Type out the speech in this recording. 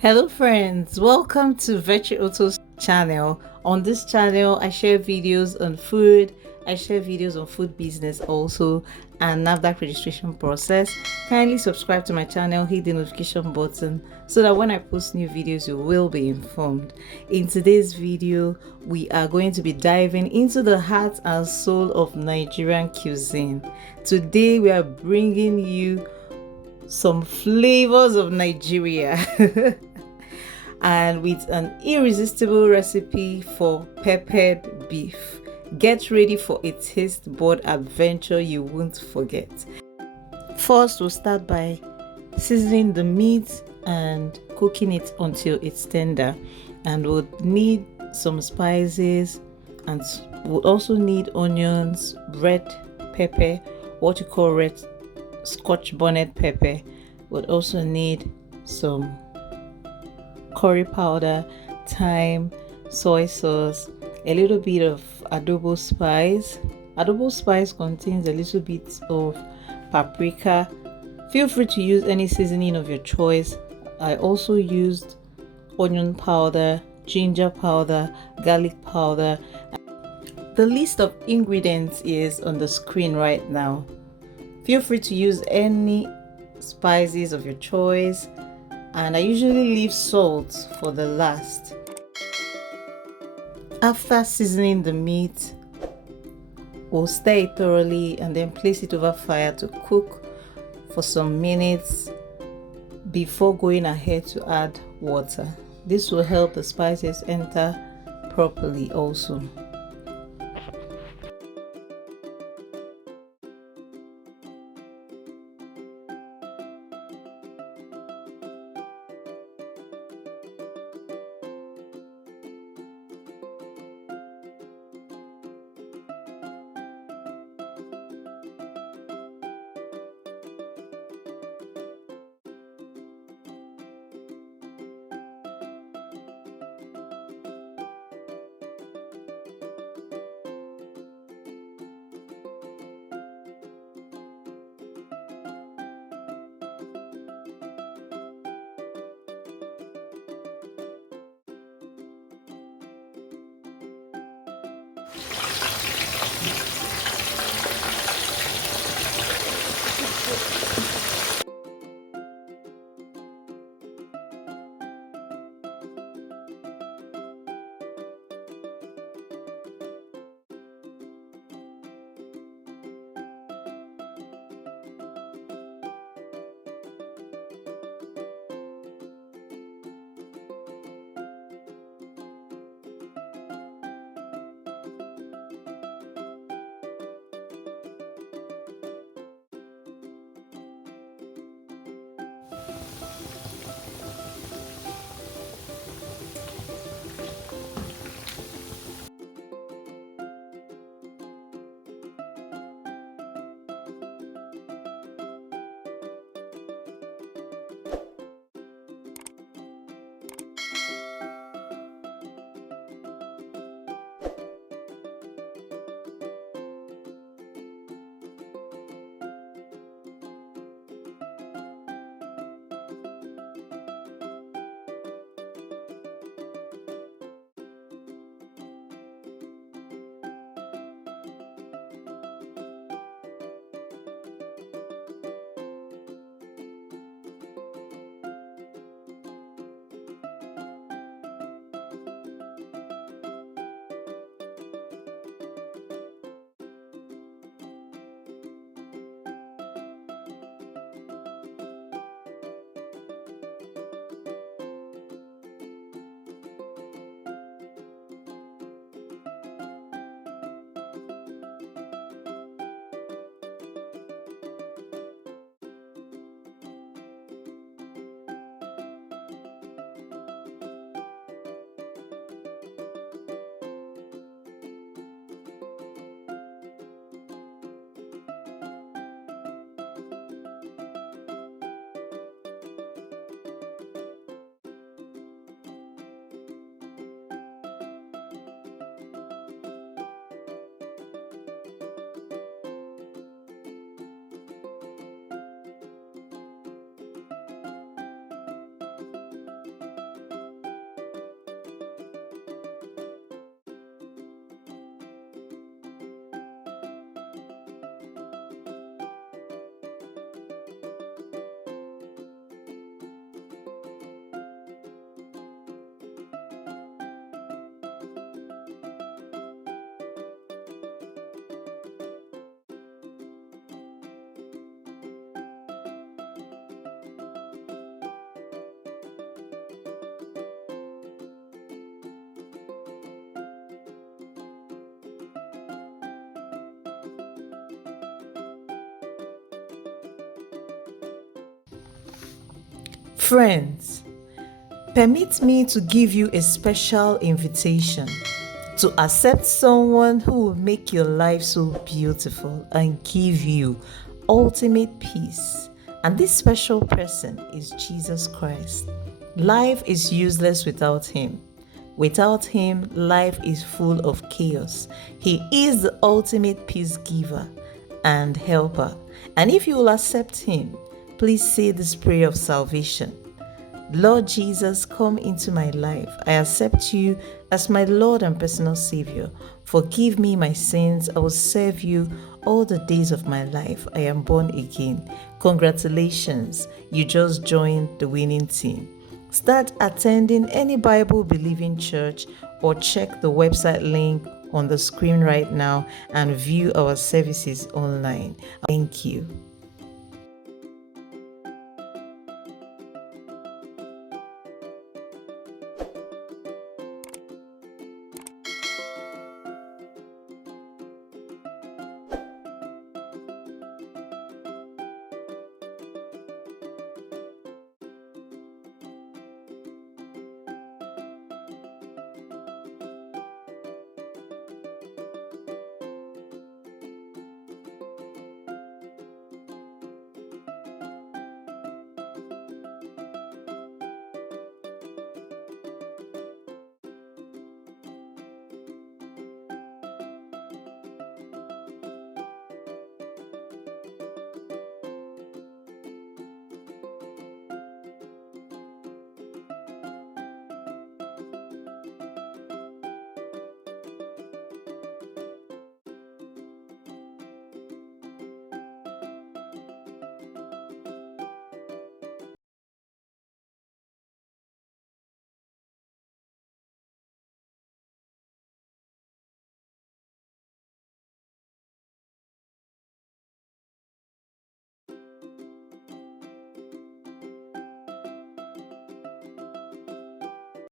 Hello friends, welcome to Virtue Auto's channel. On this channel, I share videos on food, I share videos on food business also, and NAFDAC registration process. Kindly subscribe to my channel, hit the notification button so that when I post new videos, you will be informed. In today's video, we are going to be diving into the heart and soul of Nigerian cuisine. Today, we are bringing you some flavors of Nigeria and with an irresistible recipe for peppered beef. Get ready for a taste bud adventure you won't forget. First, we'll start by seasoning the meat and cooking it until it's tender. And we'll need some spices, and we'll also need onions, red pepper, what you call red scotch bonnet pepper. We'll also need some curry powder, thyme, soy sauce, a little bit of adobo spice. Adobo spice contains a little bit of paprika. Feel free to use any seasoning of your choice. I also used onion powder, ginger powder, garlic powder. The list of ingredients is on the screen right now. Feel free to use any spices of your choice, and I usually leave salt for the last. After seasoning the meat, we'll stir it thoroughly and then place it over fire to cook for some minutes before going ahead to add water. This will help the spices enter properly also. Friends, permit me to give you a special invitation to accept someone who will make your life so beautiful and give you ultimate peace. And this special person is Jesus Christ. Life is useless without him. Without him, life is full of chaos. He is the ultimate peace giver and helper. And if you will accept him, please say this prayer of salvation. Lord Jesus, come into my life. I accept you as my Lord and personal Savior. Forgive me my sins. I will serve you all the days of my life. I am born again. Congratulations, you just joined the winning team. Start attending any Bible-believing church or check the website link on the screen right now and view our services online. Thank you.